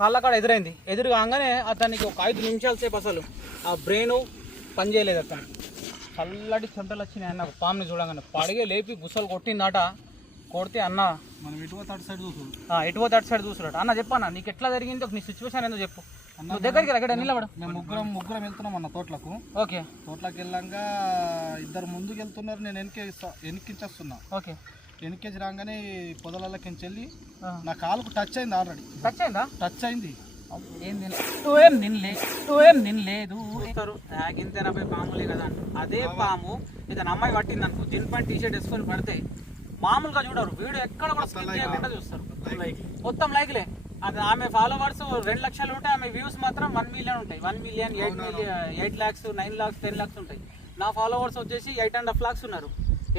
కాళ్ళ కాడ ఎదురు కాగానే అతనికి ఒక 5 నిమిషాల సేపు అసలు ఆ బ్రెయిన్ పనిచేయలేదు. అతను చల్లటి చెమటలు వచ్చినాయి అన్న. పాముని చూడగానే పడిగే లేపి గుసలు కొట్టిందట. కొడితే అన్న మనం ఎటుపోతే అటు సైడ్ చూసుడట. అన్న చెప్పన్నా నీకు ఎట్లా జరిగింది, ఒక నీ సిచ్యువేషన్ ఏందో చెప్పు. నువ్వు దగ్గరికి రగడ నిలబడు. మేము ముగ్గురం వెళ్తున్నాం అన్న తోటలకు. ఓకే, తోటలకు వెళ్ళాక ఇద్దరు ముందుకు వెళ్తున్నారు, నేను వెనక్కించేస్తున్నా. ఓకే, వెనక్కేసి రాగానే పొదలకి వెళ్ళి నా కాలుకు టచ్ అయింది. ఆల్రెడీ టచ్ అయింది. ఏం నిన్లేదు తాగింతేనపై పాములే కదా. అదే పాము ఇతను అమ్మాయి పట్టింది అనుకో, జిన్ ప్యాంట్ టీషర్ట్ వేసుకొని పడితే మామూలుగా చూడరు, వీడియో ఎక్కడ కూడా స్కిప్ చేయకుండా చూస్తారు. మొత్తం లైక్లే. అది ఆమె ఫాలోవర్స్ 2 లక్షలు ఉంటాయి, ఆమె వ్యూస్ మాత్రం 1 మిలియన్ ఉంటాయి. 1 మిలియన్ 8 lakhs 9 lakhs 10 lakhs ఉంటాయి. నా ఫాలోవర్స్ వచ్చేసి 8.5 lakhs ఉన్నారు.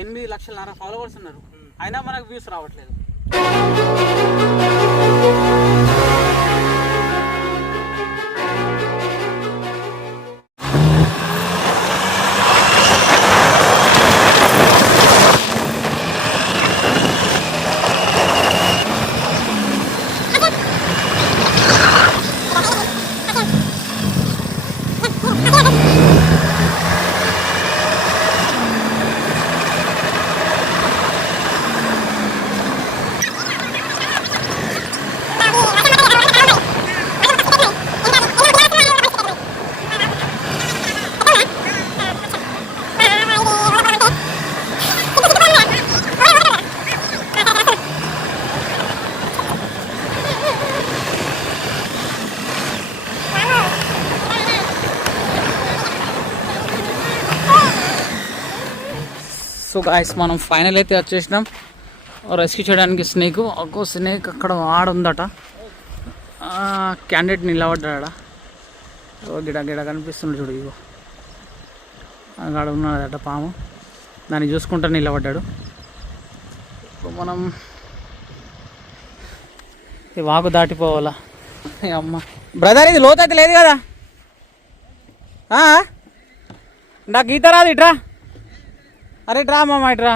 8 లక్షల ఫాలోవర్స్ ఉన్నారు, అయినా మనకు వ్యూస్ రావట్లేదు. సో గాయస్, మనం ఫైనల్ అయితే వచ్చేసినాం రెస్క్యూ చేయడానికి. స్నేక్ అక్కడ ఆడుందట. క్యాండిడేట్ నిలబడ్డాడా, గిడ కనిపిస్తుంది చూడు. ఇగో అక్కడ ఉన్నదట పాము, దాన్ని చూసుకుంటా నిలబడ్డాడు. మనం ఈ వాగు దాటిపోవాలా. అమ్మ బ్రదర్, ఇది లోతైతే లేదు కదా, నాకు ఈత రాదు. ఇట్రా, అరే డ్రా మామ ఇట్రా.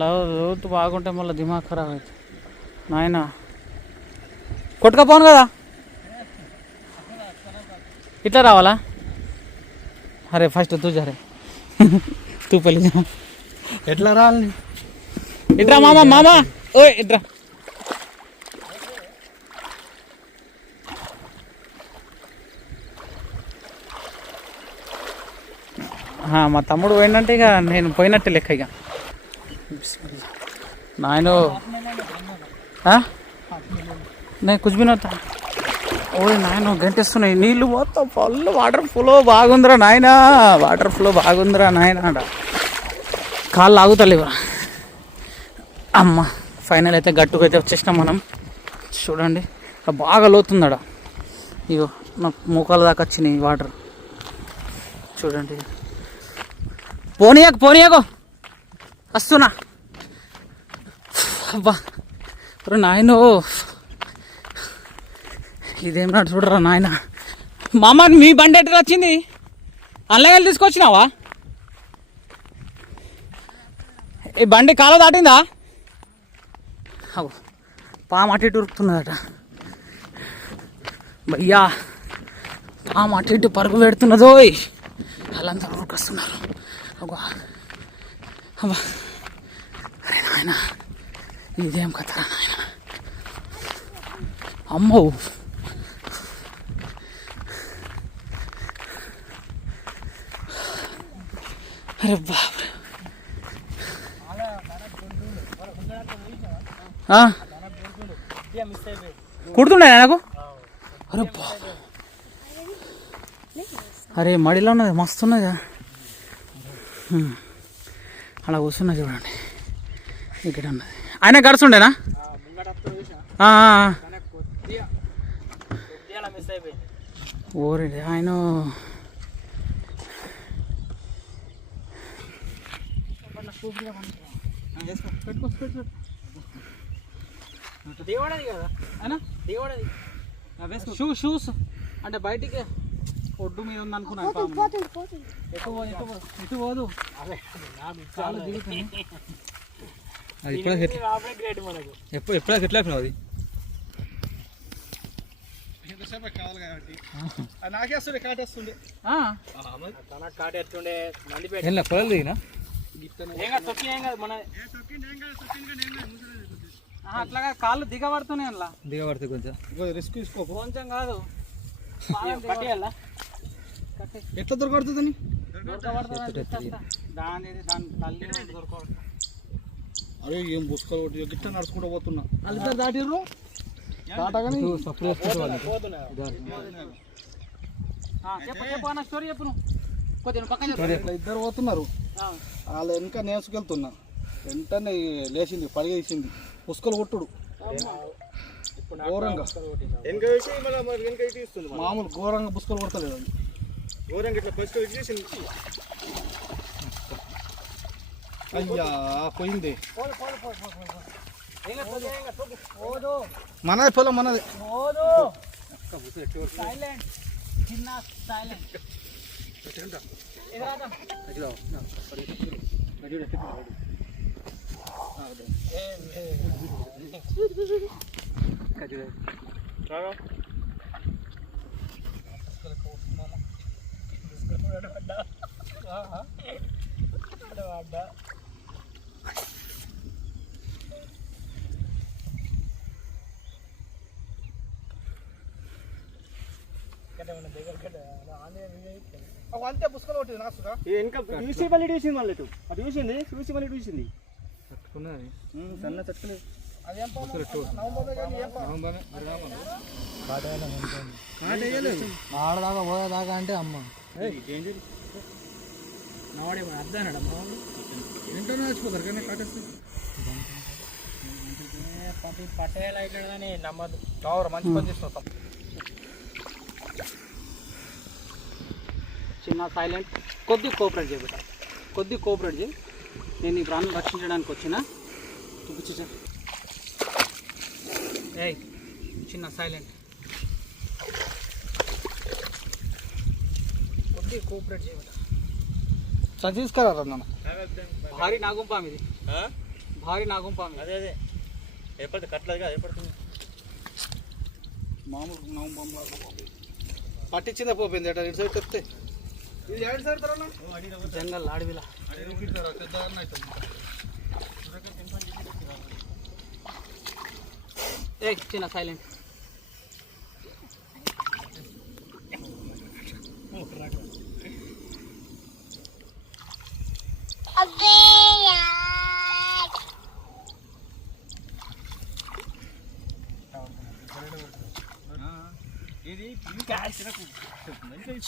లోతు బాగుంటే మళ్ళీ దిమాగ్ ఖరాబ్ అవుతుంది నాయన. కొట్టుకపోను కదా, ఇట్లా రావాలా? అరే ఫస్ట్ తూ జరే తూ పెళ్ళి ఎట్లా రావాలి? ఇట్రా మామ ఓ ఇట్రా. మా తమ్ముడు పోయిందంటే ఇక నేను పోయినట్టే లెక్క. ఇక నాయన నేను కుజ్బినవుతా. ఓ నాయన గంటేస్తున్నాయి నీళ్ళు మొత్తం ఫుల్. వాటర్ ఫ్లో బాగుందిరా నాయన, వాటర్ ఫ్లో బాగుందిరా నాయన. కాళ్ళు ఆగుతలేవు. అమ్మ ఫైనల్ అయితే గట్టుకు అయితే వచ్చేసినాం మనం. చూడండి బాగా లోతుందడ. ఇగో నాకు మోకాల దాకా వచ్చినాయి వాటర్. చూడండి, పోనీయకు వస్తున్నా. అబ్బా నాయన, ఇదేం నాడు చూడరా నాయన. మామ మీ బండి ఎట్లా వచ్చింది? అల్లగల్లి తీసుకొచ్చినావా? ఈ బండి కాలు దాటిందా? పాము అటు ఇటు ఉరుకుతున్నదట భయ్యా. పాము అటు ఇటు పరుగు పెడుతున్నదో, వాళ్ళందరూ ఉరుకొస్తున్నారు. అబ్బా అరే నాయన, ఇదేం కథరా నాయన. అమ్మో అరే బాబు, కుడుతుండే నాకు. అరే బాబు, అరే మడిలో ఉన్నది, మస్తు ఉన్నది. అలా కూర్చున్నా చూడండి, ఇక్కడ ఉన్నది. ఆయన గడుచుండేనా? ఓరే ఆయన దేవాడది కదా అయినా, దేవాడది షూస్ అంటే బయటికి ఒడ్డు మీద ఉంది అనుకున్నాను. ఎటు పోదు, చాలా దిగుతుంది. అది ఎప్పుడు ఎట్లా అయిపోయినావు అది ఎంతసేపు కావాలి కాబట్టి అది నాకేస్తుండే కాటేస్తుండే కాటేస్తుండే పొలాలు దిగినా అట్లాగా కాళ్ళు దిగబడుతున్నాయి అలా దిగబడుతుంది కొంచెం రిస్క్ తీసుకో కొంచెం కాదు ఎట్లా దొరకబడుతుందని దాని తల్లి దొరకబడుతుంది. అరే ఏం బుస్కలు కొట్టి గిట్ట నడుచుకుంటూ పోతున్నా వాళ్ళిద్దరు దాటిర్రు దాటగానే చెప్పు స్టోరీ చెప్పు నువ్వు కొంచెం పక్కన ఇద్దరు పోతున్నారు వాళ్ళ వెనక నేసుకెళ్తున్నా వెంటనే లేచింది పడిగేసింది పుష్కలు కొట్టుడు ఘోరంగా మామూలు ఘోరంగా పుష్కలు కొడతలేదు అది అయ్యా పోయింది మనదే పొలం మనదే అంతే పుష్కలు కొట్టింది నాసుగా చూసి మళ్ళీ చూసింది మళ్ళీ అటు చూసింది చూసి మళ్ళీ చూసింది సన్న చట్టుకునేది అదేం ఆడదాకా పోయేదాకా అంటే అమ్మ నావాడే అర్థానాడు అమ్మ వెంటనే వచ్చిపోతారు కానీ కాటేస్తే పట్టేయాలి అయితే కానీ నమ్మదు మంచి పని చేస్తాం చిన్న సైలెంట్ కొద్దిగా కోఆపరేట్ చేయబెట్ట కొద్దిగా కోఆపరేట్ చేయి నేను ఈ ప్రాణం రక్షించడానికి వచ్చిన చూపించా ఏయ్ చిన్న సైలెంట్ కొద్దిగా కోఆపరేట్ చేయబెట్ట తీసుకురా నన్ను భారీ నాగుంపాం ఇది భారీ నాగుంపాం అదే అదే ఏర్పడుతుంది కట్టలేదుగా ఏర్పడుతుంది మామూలు నవంబర్ పట్టించిందే పోయింది ఎట ఇటు సైడ్ చెప్తే ఇది ఏడు సైడ్ తర జంగల్ అడవిలా ఏ చిన్న సైలెంట్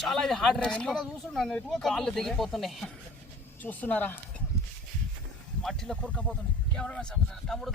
చాలా ఇది హార్డ్ రెస్ట్ కాళ్ళు దిగిపోతున్నాయి చూస్తున్నారా మట్టిలో కూరకపోతున్నాయి కెమెరా తమ్ముడు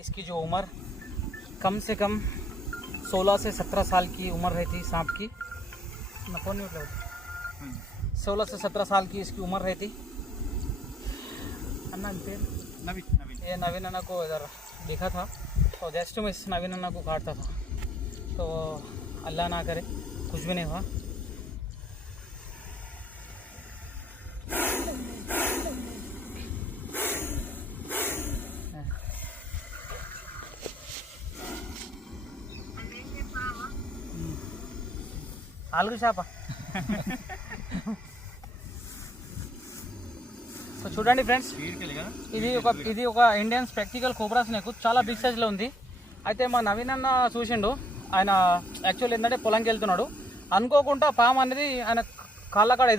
इसकी जो उम्र कम से कम 16 से 17 साल की उम्र रहती सांप की 16 से 17 साल की इसकी उम्र रहती ये नवीन अन्ना को इधर देखा था तो जस्ट में इस नवीन अन्ना को काटता था तो अल्लाह ना करे कुछ भी नहीं हुआ ఆలుగు చేప సో చూడండి ఫ్రెండ్స్ ఇది ఒక ఇండియన్ స్పెక్టికల్ కోబ్రా స్నేక్ చాలా బిగ్ సైజ్లో ఉంది. అయితే మా నవీన్ అన్న చూసిండు. ఆయన యాక్చువల్ ఏంటంటే పొలంకి వెళ్తున్నాడు, అనుకోకుండా పాము అనేది ఆయన కాళ్ళ కాడ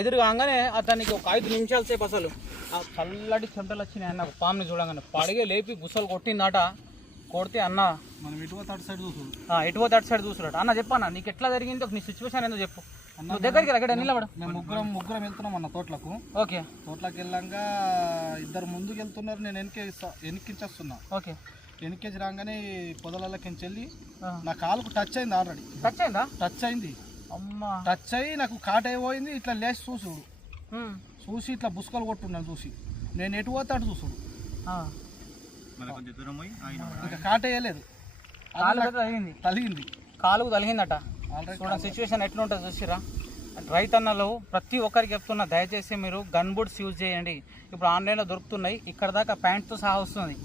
ఎదురు కాగానే అతనికి ఒక 5 నిమిషాల సేపు అసలు ఆ చల్లటి చెమటలు వచ్చినాయి అన్న పాముని చూడగానే పడిగే లేపి బుసలు కొట్టిందట. కొడితే అన్న మనం ఇటు అటు సైడ్ చూసుడు ఎటు పోతే అటు సైడ్ చూసురాడు అన్న చెప్పన్న నీకు ఎట్లా జరిగింది నీ సిచ్యువేషన్ ఏందో చెప్పు నువ్వు దగ్గరికి అక్కడ నిలబడు మేము ముగ్గురం వెళ్తున్నాం అన్న తోటలకు. ఓకే తోటలకు వెళ్ళాక ఇద్దరు ముందుకు వెళ్తున్నారు, నేను వెనక్కించేస్తున్నా. ఓకే వెనక్కేసి రాగానే పొదలకి వెళ్ళి నా కాలుకు టచ్ అయింది. ఆల్రెడీ టచ్ అయిందా? టచ్ అయింది. అమ్మా టచ్ అయ్యి నాకు కాట అయిపోయింది. ఇట్లా లేచి చూసుడు, చూసి ఇట్లా బుస్కలు కొట్టున్నాను చూసి నేను ఎటు పోతే అటు చూసుడు. ఇంకా కాట వేయలేదు, తలిగింది. కాలుకు తలిగిందట. చూడండి సిచ్యువేషన్ ఎట్లుంటుంది చూసిరా. రైతన్నలు ప్రతి ఒక్కరికి చెప్తున్నా, దయచేసి మీరు గన్ బుట్స్ యూజ్ చేయండి. ఇప్పుడు ఆన్లైన్లో దొరుకుతున్నాయి, ఇక్కడ దాకా ప్యాంట్తో సహా వస్తుంది.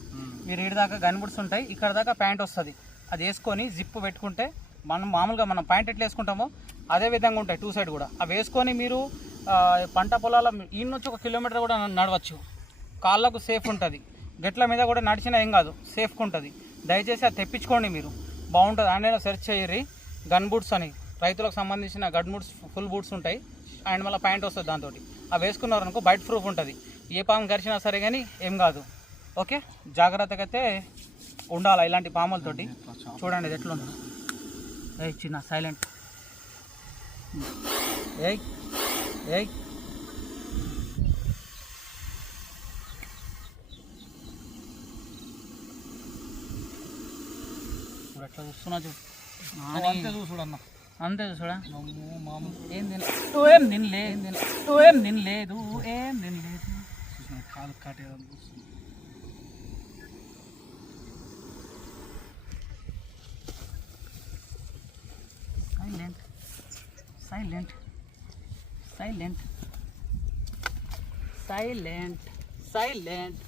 మీరు ఇటు దాకా గన్ బుట్స్ ఉంటాయి, ఇక్కడ దాకా ప్యాంట్ వస్తుంది. అది వేసుకొని జిప్ పెట్టుకుంటే మనం మామూలుగా మనం ప్యాంట్ ఎట్లా వేసుకుంటామో అదే విధంగా ఉంటాయి 2 సైడ్ కూడా. అవి వేసుకొని మీరు పంట పొలాల ఈ నుంచి 1 కిలోమీటర్ కూడా నడవచ్చు. కాళ్ళకు సేఫ్ ఉంటుంది, గట్ల మీద కూడా నడిచినా ఏం కాదు, సేఫ్గా ఉంటుంది. దయచేసి అది తెప్పించుకోండి, మీరు బాగుంటుంది. ఆన్లైన్లో సెర్చ్ చేయరి గన్ బూట్స్ అని, రైతులకు సంబంధించిన గన్ బూట్స్ ఫుల్ బూట్స్ ఉంటాయి అండ్ మళ్ళీ ప్యాంట్ వస్తుంది దాంతో. అవి వేసుకున్నారనుకో బైట్ ప్రూఫ్ ఉంటుంది, ఏ పాము గరిచినా సరే కానీ ఏం కాదు. ఓకే, జాగ్రత్తగా అయితే ఉండాలి ఇలాంటి పాములతోటి. చూడండి ఇది ఎట్లా ఉంది. ఏయ్ చిన్న సైలెంట్, ఏయ్ ఏయ్ ఇప్పుడు ఎట్లా చూస్తున్నా చూడు. అంతే చూసుడు అన్న, అంతే చూడా. మామూలు ఏం తినలేదు కాలు కాటేదని చూస్తుంది. Silent silent silent silent silent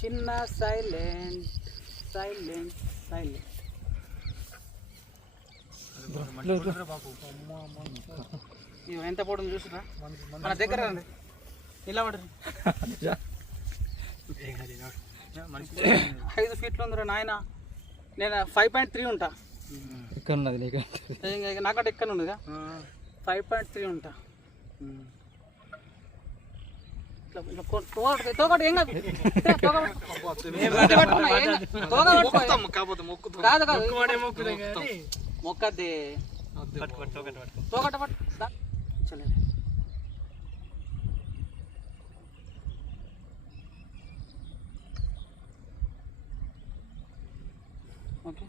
చిన్న సైలెంట్ సైలెంట్ సైలెంట్. ఎంత పొడుంది చూసిరా మన దగ్గర రండి, నిలబడి 5 ఫీట్లు ఉందిరా నాయన. నేను 5.3 ఉంటా. ఇక్కడ ఉన్నది నాకంటే ఎక్కడ ఉందిగా 5.3 ఉంటా. తోగ ఏం కాదు, కాదు కాదు మొక్కద్దే తోగట పట్టు. ఓకే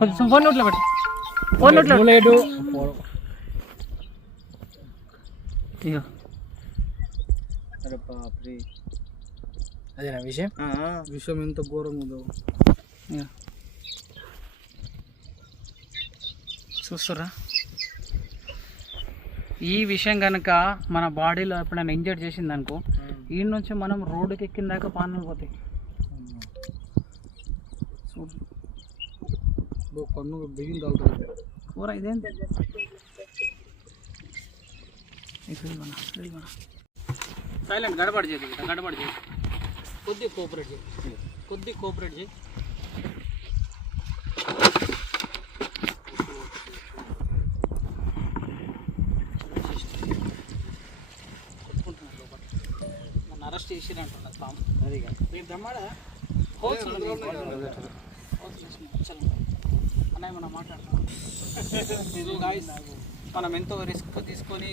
కొంచెం ఫోన్ నోట్లో పెట్టి ఫోన్ నోట్లో ఇక అదేనా విషయం? విషయం ఎంత ఘోరంగా ఉందో చూస్తురా. ఈ విషయం కనుక మన బాడీలో ఎప్పుడైనా ఇంజర్డ్ చేసింది అనుకో, ఈ నుంచి మనం రోడ్డుకి ఎక్కిన దాకా పానాలు పోతాయి. పన్ను బిగింది అవుతుంది కూర ఇదేంటి. సైలెంట్ గడబడి చేయి, గడబడి చేయి, కొద్దిగా కోఆపరేట్ చేయి, కొద్దిగా కోఆపరేట్ చేయి. నన్ను అరెస్ట్ చేసిరంటున్నారు పాము. మీరు దమ్మాడా అన్నయ్య మనం మాట్లాడతాం. గాయస్ మనం ఎంతో రిస్క్ తీసుకొని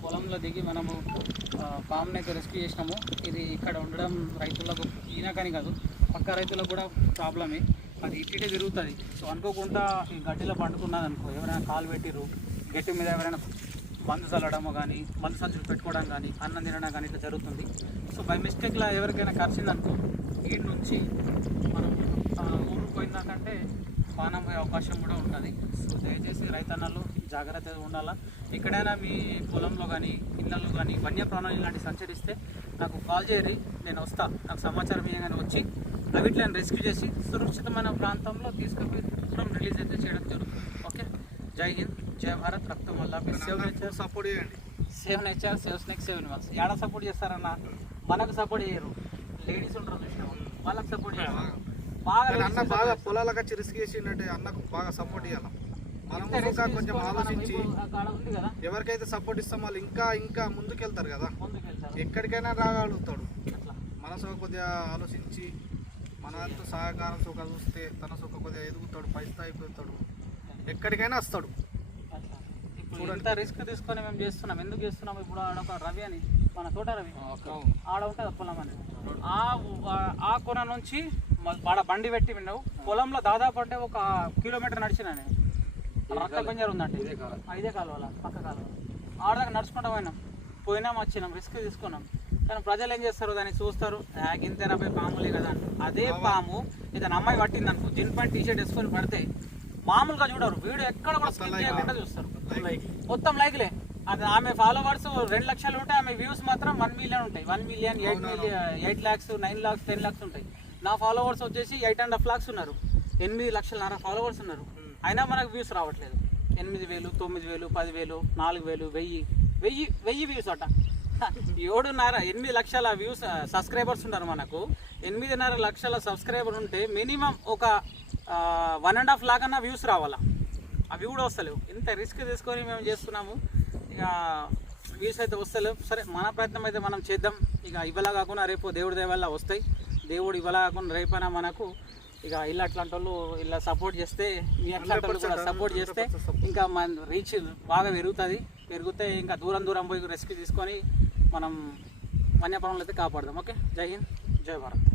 పొలంలో దిగి మనము పాముని అయితే రెస్క్యూ చేసినాము. ఇది ఇక్కడ ఉండడం రైతులకు ఈయనకని కాదు, పక్క రైతులకు కూడా ప్రాబ్లమే. అది ఇట్టే తిరుగుతుంది. సో అనుకోకుండా ఈ గడ్డిలో పండుకున్నది అనుకో, ఎవరైనా కాలు పెట్టిరు గట్టి మీద, ఎవరైనా మందు చల్లడము కానీ, మందు సంచులు పెట్టుకోవడం కానీ, అన్నం తినడం కానీ ఇట్లా జరుగుతుంది. సో బై మిస్టేక్లో ఎవరికైనా కరిచిందనుకో, వీటి నుంచి మనం ఊరు పోయిందాకంటే పానం పోయే అవకాశం కూడా ఉంటుంది. సో దయచేసి రైతన్నలు జాగ్రత్తగా ఉండాలా. ఎక్కడైనా మీ పొలంలో కానీ, ఇళ్ళల్లో కానీ వన్యప్రాణులు ఇలాంటి సంచరిస్తే నాకు కాల్ చేయరి, నేను వస్తా. నాకు సమాచారం ఇవ్వగానే వచ్చి అవిట్లను రెస్క్యూ చేసి సురక్షితమైన ప్రాంతంలో తీసుకుపోయి దూరం రిలీజ్ అయితే చేయడం జరుగుతుంది. ఓకే, జై హింద్, జై భారత్. రక్తం వల్ల సేవ్ నేచర్ సపోర్ట్ చేయండి. Save nature, save snake, save universe. ఏడా సపోర్ట్ చేస్తారన్న, మనకు సపోర్ట్ చేయరు. లేడీస్ ఉంటారు చూసినా, వాళ్ళకి సపోర్ట్ చేస్తారు. బాగా కానీ అన్న బాగా పొలాలకు వచ్చి రిస్క్ చేసిందంటే అన్నకు బాగా సపోర్ట్ ఇవ్వాలి. మనం ఇంకా కొంచెం ఆలోచించి అక్కడ ఉంది కదా ఎవరికైతే సపోర్ట్ ఇస్తాం వాళ్ళు ఇంకా ఇంకా ముందుకెళ్తారు కదా, ముందుకెళ్తారు ఎక్కడికైనా రాగలుగుతాడు. అట్లా. మనసు కొద్దిగా ఆలోచించి మనతో సహకారం సుఖ చూస్తే తన సుఖ కొద్దిగా ఎదుగుతాడు, పై స్థాయికి వెళ్తాడు, ఎక్కడికైనా వస్తాడు. అట్లా. ఇప్పుడు ఎంత రిస్క్ తీసుకొని మేము చేస్తున్నాం, ఎందుకు చేస్తున్నాం? ఇప్పుడు ఆడొక రవి అని మన తోట రవి ఆడ ఉంటుంది పొలం అని, ఆ కొన నుంచి ఆడ బండి పెట్టి విన్నావు పొలంలో దాదాపు అంటే 1 కిలోమీటర్ నడిచిన నేను. రక్త పంజర్ ఉందంటే ఇదే కాలువల పక్క కాలువ ఆడదాకా నడుచుకుంటా పోయినాం వచ్చినాం రిస్క్ తీసుకున్నాం. కానీ ప్రజలు ఏం చేస్తారు, దాన్ని చూస్తారు, గింతేనా పోయి పాములే కదా అంటారు. అదే పాము ఇతను అమ్మాయి పట్టింది అనుకో, జీన్ ప్యాంట్ టీషర్ట్ వేసుకొని పడితే మామూలుగా చూడరు, వీడియో ఎక్కడ కూడా స్కిప్ చేయకుండా చూస్తారు. మొత్తం లైక్లే. అది ఆమె ఫాలోవర్స్ 2 లక్షలు ఉంటాయి, ఆమె వ్యూస్ మాత్రం 1 మిలియన్ ఉంటాయి. 1 మిలియన్ 8 lakhs 9 lakhs 10 lakhs ఉంటాయి. నా ఫాలోవర్స్ వచ్చేసి 8.5 lakhs ఉన్నారు. 8 లక్షల ఫాలోవర్స్ ఉన్నారు. అయినా మనకు వ్యూస్ రావట్లేదు. 8,000 9,000 10,000 4,000 1000 వ్యూస్ అట. 8 లక్షల వ్యూస్ సబ్స్క్రైబర్స్ ఉన్నారు మనకు. 8.5 లక్షల సబ్స్క్రైబర్ ఉంటే మినిమం ఒక 1.5 lakh అన్న వ్యూస్ రావాలా. అవి కూడా వస్తలేవు. ఇంత రిస్క్ తీసుకొని మేము చేస్తున్నాము. ఇక వ్యూస్ అయితే వస్తలేవు. సరే మన ప్రయత్నం అయితే మనం చేద్దాం. ఇక ఇవ్వలా కాకుండా రేపు దేవుడి దయ వల్ల వస్తాయి. దేవుడు ఇవ్వలా కాకుండా రేపైనా మనకు ఇక ఇల్లు అట్లాంటి వాళ్ళు ఇలా సపోర్ట్ చేస్తే, మీ అట్లాంటి వాళ్ళు కూడా సపోర్ట్ చేస్తే ఇంకా మన రీచ్ బాగా పెరిగితే ఇంకా దూరం పోయి రెస్క్యూ తీసుకొని మనం వన్యప్రాణులు అయితే కాపాడదాం. ఓకే, జై హింద్, జై భారత్.